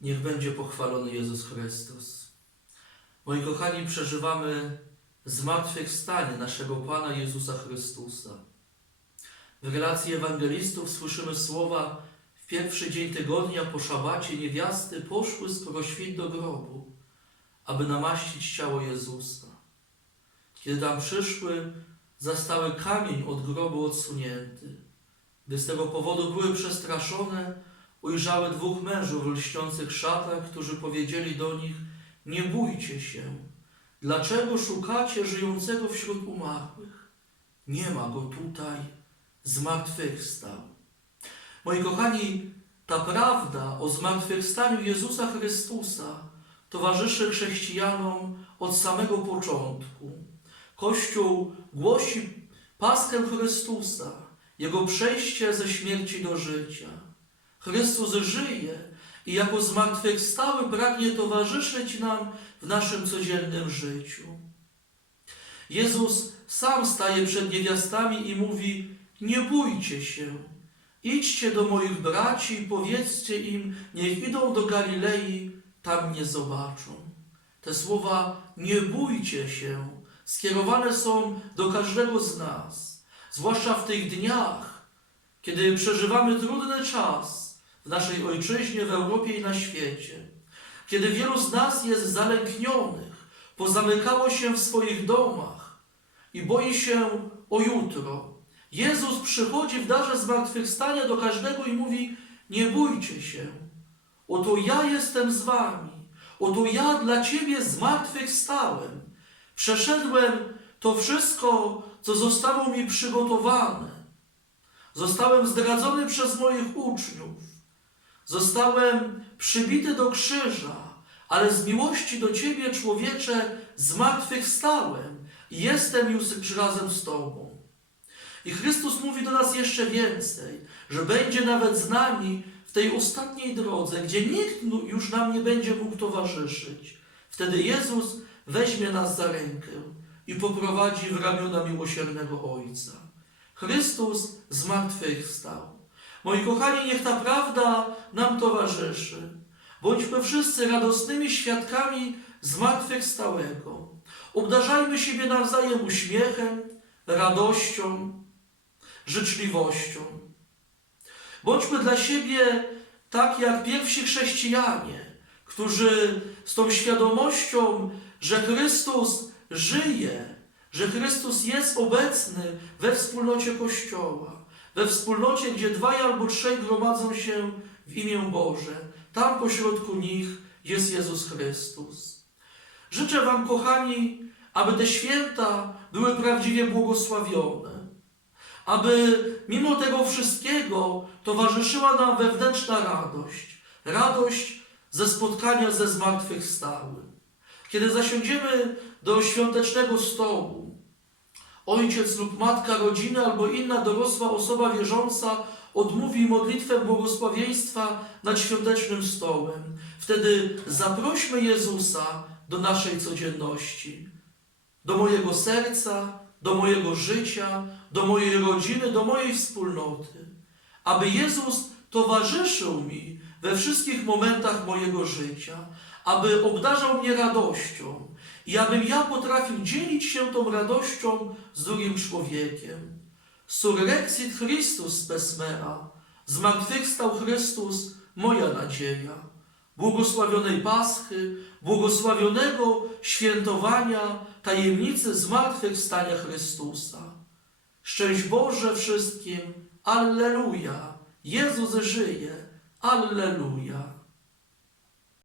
Niech będzie pochwalony Jezus Chrystus. Moi kochani, przeżywamy zmartwychwstanie naszego Pana Jezusa Chrystusa. W relacji ewangelistów słyszymy słowa w pierwszy dzień tygodnia po szabacie niewiasty poszły skoro świt do grobu, aby namaścić ciało Jezusa. Kiedy tam przyszły, zastały kamień od grobu odsunięty. Gdy z tego powodu były przestraszone, ujrzały dwóch mężów w lśniących szatach, którzy powiedzieli do nich: Nie bójcie się, dlaczego szukacie żyjącego wśród umarłych? Nie ma go tutaj, zmartwychwstał. Moi kochani, ta prawda o zmartwychwstaniu Jezusa Chrystusa towarzyszy chrześcijanom od samego początku. Kościół głosi paskę Chrystusa, Jego przejście ze śmierci do życia. Chrystus żyje i jako zmartwychwstały pragnie towarzyszyć nam w naszym codziennym życiu. Jezus sam staje przed niewiastami i mówi: Nie bójcie się, idźcie do moich braci i powiedzcie im, niech idą do Galilei, tam mnie zobaczą. Te słowa nie bójcie się skierowane są do każdego z nas, zwłaszcza w tych dniach, kiedy przeżywamy trudny czas w naszej ojczyźnie, w Europie i na świecie, kiedy wielu z nas jest zalęknionych, pozamykało się w swoich domach i boi się o jutro. Jezus przychodzi w darze zmartwychwstania do każdego i mówi: Nie bójcie się, oto ja jestem z wami, oto ja dla ciebie zmartwychwstałem. Przeszedłem to wszystko, co zostało mi przygotowane. Zostałem zdradzony przez moich uczniów. Zostałem przybity do krzyża, ale z miłości do Ciebie, człowiecze, zmartwychwstałem i jestem już razem z Tobą. I Chrystus mówi do nas jeszcze więcej, że będzie nawet z nami w tej ostatniej drodze, gdzie nikt już nam nie będzie mógł towarzyszyć. Wtedy Jezus weźmie nas za rękę i poprowadzi w ramiona miłosiernego Ojca. Chrystus zmartwychwstał. Moi kochani, niech ta prawda nam towarzyszy. Bądźmy wszyscy radosnymi świadkami zmartwychwstałego. Obdarzajmy siebie nawzajem uśmiechem, radością, życzliwością. Bądźmy dla siebie tak jak pierwsi chrześcijanie, którzy z tą świadomością, że Chrystus żyje, że Chrystus jest obecny we wspólnocie Kościoła, we wspólnocie, gdzie dwaj albo trzej gromadzą się w imię Boże. Tam pośrodku nich jest Jezus Chrystus. Życzę Wam, kochani, aby te święta były prawdziwie błogosławione, aby mimo tego wszystkiego towarzyszyła nam wewnętrzna radość, radość ze spotkania ze zmartwychwstałym. Kiedy zasiądziemy do świątecznego stołu, ojciec lub matka rodziny albo inna dorosła osoba wierząca odmówi modlitwę błogosławieństwa nad świątecznym stołem. Wtedy zaprośmy Jezusa do naszej codzienności, do mojego serca, do mojego życia, do mojej rodziny, do mojej wspólnoty, aby Jezus towarzyszył mi we wszystkich momentach mojego życia, aby obdarzał mnie radością i abym ja potrafił dzielić się tą radością z drugim człowiekiem. Surrexit Christus spes mea, zmartwychwstał Chrystus, moja nadzieja. Błogosławionej Paschy, błogosławionego świętowania tajemnicy zmartwychwstania Chrystusa. Szczęść Boże wszystkim, Alleluja! Jezus żyje, Alleluja!